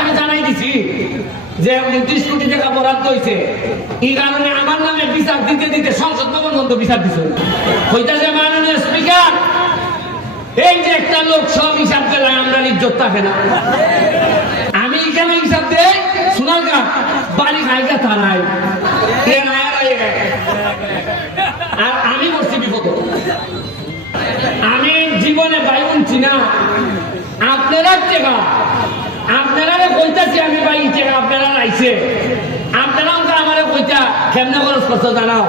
আমি জানাই দিছি যে উনত্রিশ কোটি টাকা বরাদ্দ হয়েছে এই কারণে আমার নামে বিচার দিতে দিতে সংসদ ভবন বন্ধ বিচার দিছে। হইতাছে মাননীয় স্পিকার, এই যে একটা লোক সব হিসাব পেলে আমরা ইজ্জত থাকে না। আমি এখানে হিসাব দেই? শোনার গা, বাড়ি খাইকা নায়ার আর আমি করছি বিপদ। আমি জীবনে ভাই বলছি না। আপনারা টেকা আপনারা কইতাছি আমি ভাই টেকা আপনারা আইছে আপনারা আমাকে আমারে কইতা, কেমনে খরচ করছ জানাও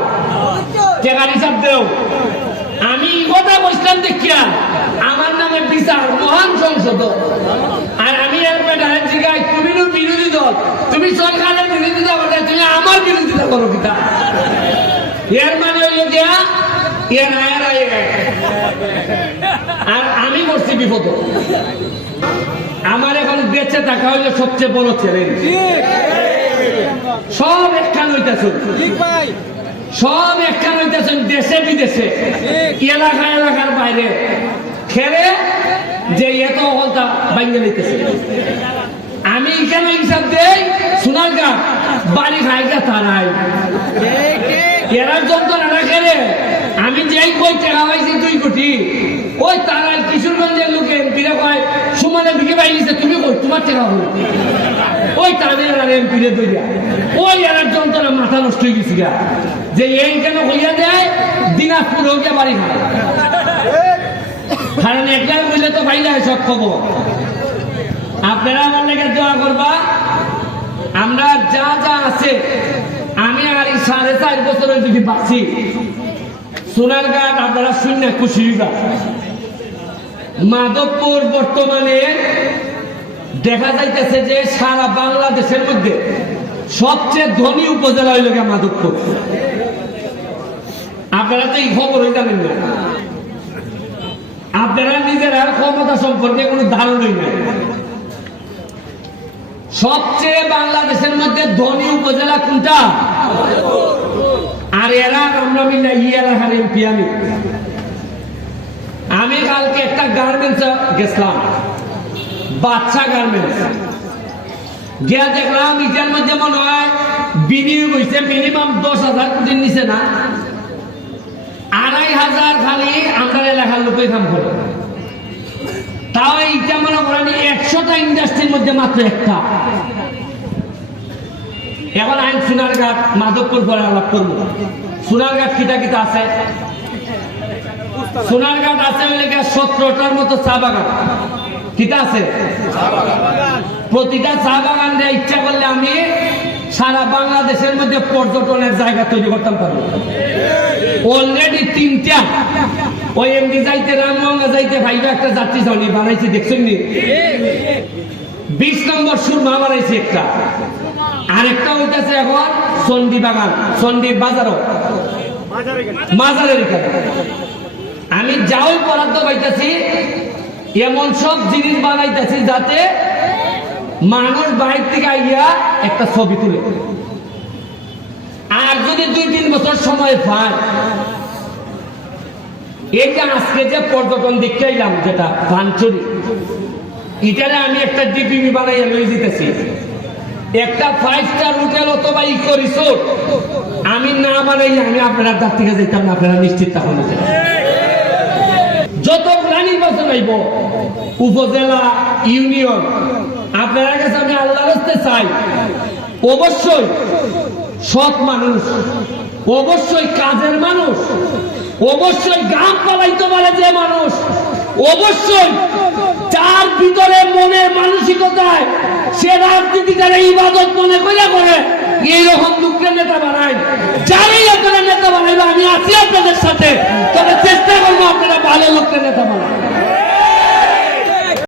টেকার হিসাব দেও। আমি কথা বসলাম দেখিয়া, আমার নামে বিচার, মহান সংসদ আর আমি জিগাই, তুমি বিরোধী দল, তুমি সরকারের বিরোধিতা করতে তুমি আমার বিরোধিতা করো কিতা এর মানে হইল গিয়া এর আয়ার আয়ে বিপদ। আমার এখন বেঁচে থাকা হইল সবচেয়ে বড় চ্যালেঞ্জ সব একখান হইতেছ। সব একখান হইতেছেন দেশে বিদেশে। এলাকা এলাকার বাইরে। খেলে যে এত হলতা বাইঙ্গে নিতেছে। আমি এখানে হিসাব দেই? সোনার গা বাড়ি খাইগা তারাই। ঠিক ঠিক এরা যন্ত্রণা না খেলে আমি যেই কই টাকা পাইছি দুই কোটি। ওই তারাই কিশোরগঞ্জের লোকে এমপিরা কয়, সুমানের দিকে বাইলিছে তুমি কই? তোমার টাকা হল ওই তাদের আর এমপিরে দইয়া ওই এরা যন্ত্রণা মাথা নষ্ট হয়ে গেছি গা। যে এই কেন হইয়া দেয়, দিনাজপুর হইয়া বাড়ি খায় কারণ একলাই বললে তো বাইরে সব খবর। আপনারা আমার লেগে দোয়া করবা, আমরা যা যা আছে, আমি আর এই সাড়ে চার বছরের যদি বাঁচি সোনার ঘাট আপনারা শূন্য খুশি হইবা। মাধবপুর বর্তমানে দেখা যাইতেছে যে সারা বাংলাদেশের মধ্যে সবচেয়ে ধনী উপজেলা হইল গিয়া মাধবপুর। আপনারা তো এই খবরই জানেন না। আপনারা নিজেরা ক্ষমতা সম্পর্কে কোনো ধারণাই নাই। সবচেয়ে বাংলাদেশের মধ্যে ধনী উপজেলা কোনটা? আর এরা আমরা মিলে ই এলাকার এমপি আমি। কালকে একটা গার্মেন্টস গেছিলাম। বাচ্চা গার্মেন্টস গিয়া দেখলাম ইটার মধ্যে মনে হয় বিনিয়োগ হয়েছে মিনিমাম দশ হাজার কোটির নিচে না। আড়াই হাজার খালি আমরা এলাকার লোকই কাম করে। তাও এইটা মনে করেন একশোটা ইন্ডাস্ট্রির মধ্যে মাত্র একটা। এখন আইন সোনারঘাট, মাধবপুর পরে আলাপ করব। সোনারঘাট কিটা কিটা আছে? সোনারঘাট আছে বলে গিয়ে সতেরোটার মতো চা বাগান। কিটা আছে? প্রতিটা চা বাগান দিয়ে ইচ্ছা করলে আমি সারা বাংলাদেশের মধ্যে পর্যটনের জায়গা তৈরি করতাম পারব অলরেডি তিনটা। ওই এমডি যাইতে রামগঙ্গা যাইতে ভাইবা একটা যাত্রী ছাউনি বানাইছে দেখছেন নি? বিশ নম্বর সুরমা বানাইছে একটা। আরেকটা হইতেছে এখন চন্ডী বাগান চন্ডীর বাজারও। মাজারের এখানে। আমি যাও বরাদ্দ পাইতেছি, এমন সব জিনিস বানাইতেছি যাতে মানুষ বাইর থেকে আইয়া একটা ছবি তুলে। আর যদি দুই তিন বছর সময় পায়, এটা আজকে যে পর্যটন দিকে এলাম যেটা বাঞ্চরি এটারে আমি একটা ডিপিবি বানাইয়া লই দিতেছি। একটা ফাইভ স্টার হোটেল অথবা ইকো রিসোর্ট, আমি না বানাই আমি আপনার তার থেকে যেতাম না, আপনারা নিশ্চিত যত নির্বাচন উপজেলা ইউনিয়ন। আপনার কাছে আমি আল্লাহ রাস্তে চাই। অবশ্যই সৎ মানুষ। অবশ্যই কাজের মানুষ। অবশ্যই গ্রাম পালাইতে পারে যে মানুষ। অবশ্যই যার ভিতরে মনের মানসিকতায় সে রাজনীতিকার ইবাদত মনে করে করে, এইরকম দুঃখের নেতা